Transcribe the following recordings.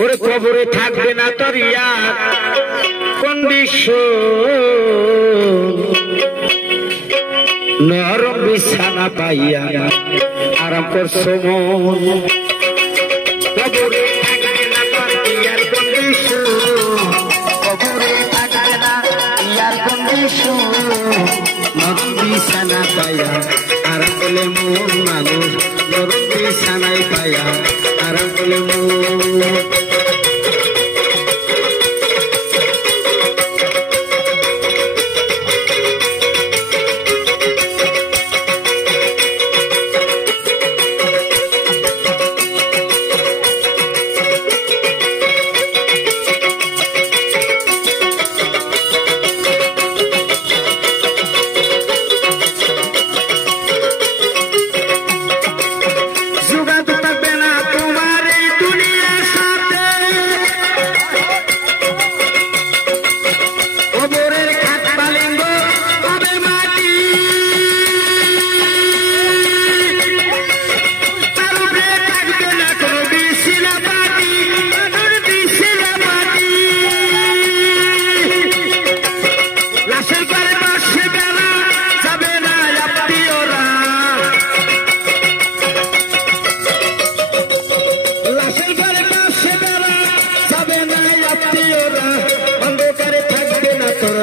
ওরে কবরে থাকবে না তোর ইয়ার কন্ডিশন নরম বিছানা পাইয়া আরাম করছো মন কবরে থাকবে না তোর ইয়ার কন্ডিশন কবরে থাকবে না ইয়ার কন্ডিশন নরম বিছানা পাইয়া আরাম করলে মন মানুষ নরম বিছানায় পাইয়া আরাম করলে মন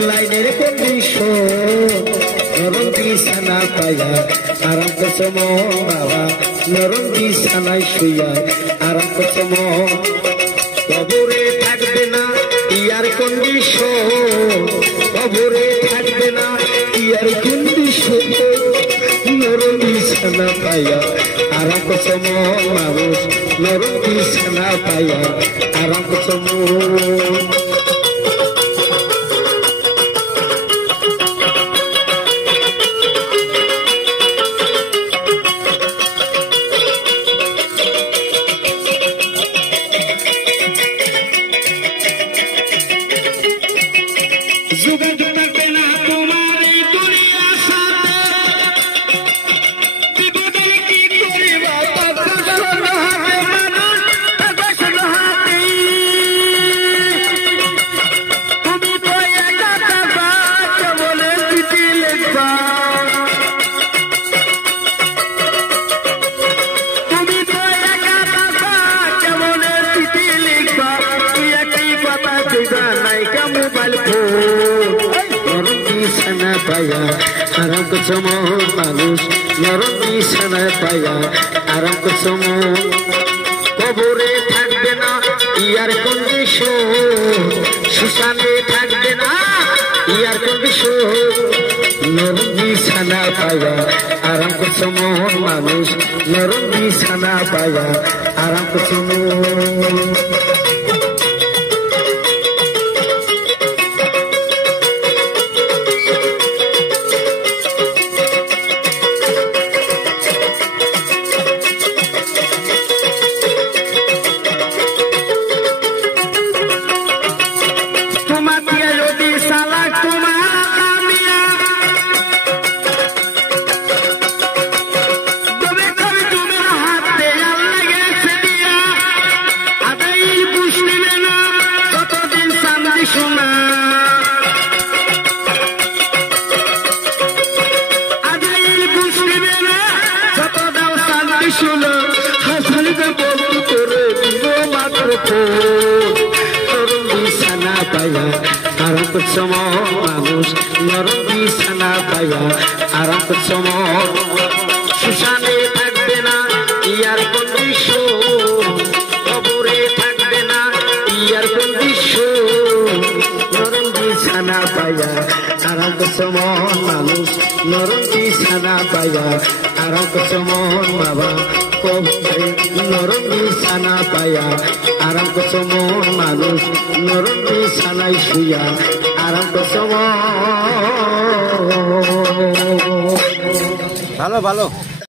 লাইনের কন্ডিশন নরম বিছানা পাইয়া আরাম করছো মন বাবা নরম বিছানায় শুইয়া আরাম করছো মন কবরে থাকবে না ইয়ার কন্ডিশন কবরে থাকবে না ইয়ার কন্ডিশন নরম বিছানা পাইয়া আরাম করছো মন মানুষ নরম বিছানা পাইয়া আরাম করছো মন পাইয়া আরাম করছো মন মানুষ নরম বিছানা পাইয়া আরাম করছো মন কবরে থাকবে না ইয়ার কন্ডিশন শ্মশানে থাকবে না ইয়ার কন্ডিশন নরম বিছানা পাইয়া আরাম করছো মন মানুষ নরম বিছানা পাইয়া আরাম করছো মন নরম বিছানা পাইয়া আরাম করছো মন মানুষ নরম বিছানা পাইয়া আরাম করছো মন শ্মশানে থাকবে না ইয়ার কন্ডিশন কবরে থাকবে না ইয়ার কন্ডিশন নরম বিছানা পাইয়া আরাম করছো মন মানুষ নরম বিছানা পাইয়া আরাম করছো মন বাবা নরম বিছানা পাইয়া আরাম করছো মন মানুষ নরম বিছানায় শুইয়া আরাম করছো মন ভালো ভালো।